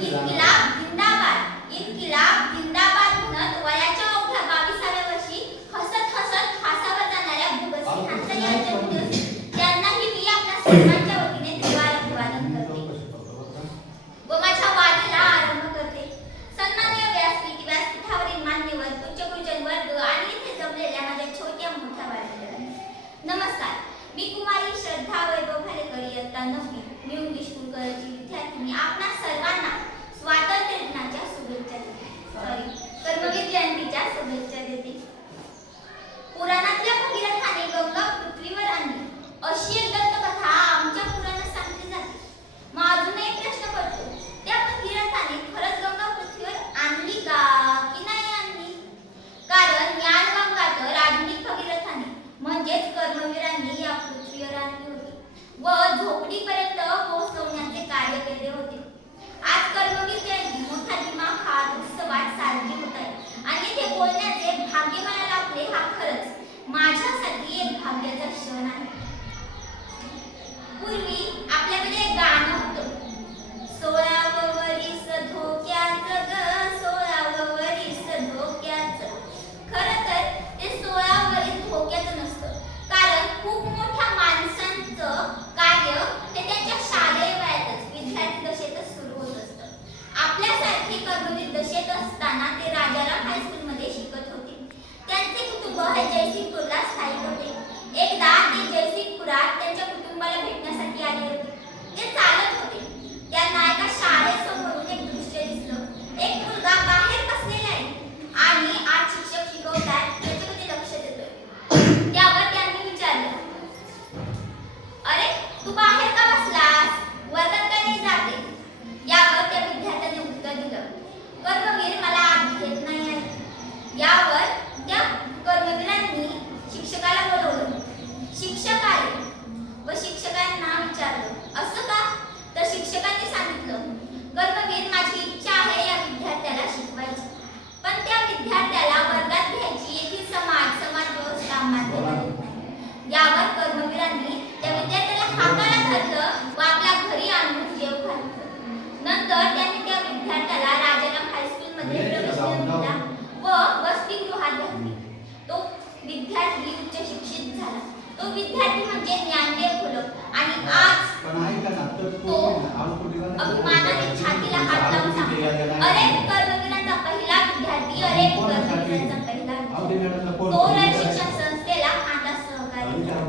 इन्किलाब जिंदाबाद इन्किलाब जिंदाबाद म्हणत वयाच्या अवघ्या 22व्या वर्षी हसत हसत फासावर जाणाऱ्या भगतसिंग यांचा या जन्मदिवस त्यांनाही मी आपल्या सर्वांच्या वतीने देवाला अभिवादन करते व माझ्या वाणीला आरंभ करते. सन्माननीय व्यासपीठ व्यासपीठावरील मान्यवर उच्च गुरुजन वर्ग आणि इथे जमलेल्या माझ्या छोट्या मोठ्या वाढलेल्या नमस्कार. मी कुमारी श्रद्धा वैभव भालेकर इयत्ता 9वी मी इंग्लिश कुलकर्णीची विद्यार्थिनी आपणा सर्वांना स्वातंत्र्य दिनाच्या शुभेच्छा देते. कर्मवीर जयंतीच्या शुभेच्छा देते. पुराणातल्या भगीरथाने गंगा पृथ्वीवर आणली अशी एक दंतकथा आमच्या पुराणात सांगितली जाते. मग अजून एक प्रश्न पडतो, त्या भगीरथाने खरंच गंगा पृथ्वीवर आणली का की नाही आणली? कारण ज्ञानगंगा तर आधुनिक भगीरथाने म्हणजेच कर्मवीरांनी या पृथ्वीवर आणली होती व झोपडीपर्यंत पोहोचवण्याचे कार्य केले होते. आज कर्मवीर जयंती मोठा दिमाग हा उत्सवात साजरी होत आहे आणि इथे बोलण्याचे भाग्य मला लाभले हा खरंच माझ्यासाठी एक भाग्याचा क्षण आहे. पूर्वी आपल्याकडे एक गाणं होतं, 16वं वरीस धोक्याचं ग 16वं वरीस धोक्याचं. खरं तर ते 16वं वरीस धोक्याचं नसतं, कारण खूप मोठ्या माणसांचं कार्य हे त्यांच्या शालेय वयातच विद्यार्थी दशेतच सुरू होत असतं. आपल्यासारखे कर्मवीर दशेत असताना ते राजाराम हायस्कूलमध्ये शिकत होते. त्यांचे कुटुंब हे जयसिंगपूरला स्थायिक होते. एकदा ते जयसिंगपुरात त्यांच्या कुटुंबाला भेटण्यासाठी आले होते. ते चालत होते. त्यांना एका शाळेसमोरून एक दृश्य दिसलं. एक मुलगा बाहेर बसलेला आहे आणि आज शिक्षक शिकवतात त्याच्याकडे लक्ष देतोय. त्यावर त्यांनी विचारलं, अरे तू बाहेर का बसलास, वर्गात का नाही जाते? यावर त्या विद्यार्थ्याने उत्तर दिलं, कर्मवीर मला आत घेत नाही आहे. यावर त्या कर्मवीरांनी शिक्षकाला बोलवलं. शिक्षक आले व शिक्षकांना विचारलं, असं का? तर शिक्षकांनी सांगितलं, कर्मवीर माझी इच्छा आहे या विद्यार्थ्याला शिकवायची, पण त्या विद्यार्थ्याला वर्गात घ्यायची येथील समाज व्यवस्था मान्यता देत नाही. यावर कर्मवीरांनी त्या विद्यार्थ्याला हाताला धरलं व आपल्या घरी आणून जेव घातलं. नंतर त्यांनी त्या विद्यार्थ्याला राजाराम हायस्कूलमध्ये प्रवेश दिला व वसतिगृहात घातले. तो विद्यार्थी उच्च शिक्षित झाला. तो विद्यार्थी म्हणजे ज्ञानदेव घोलप आणि आज तो अभिमानाने छातीला हात लावून सांगतो, अरे मी कर्मवीरांचा पहिला विद्यार्थी, अरे मी कर्मवीरांचा पहिला विद्यार्थी. तो शिक्षण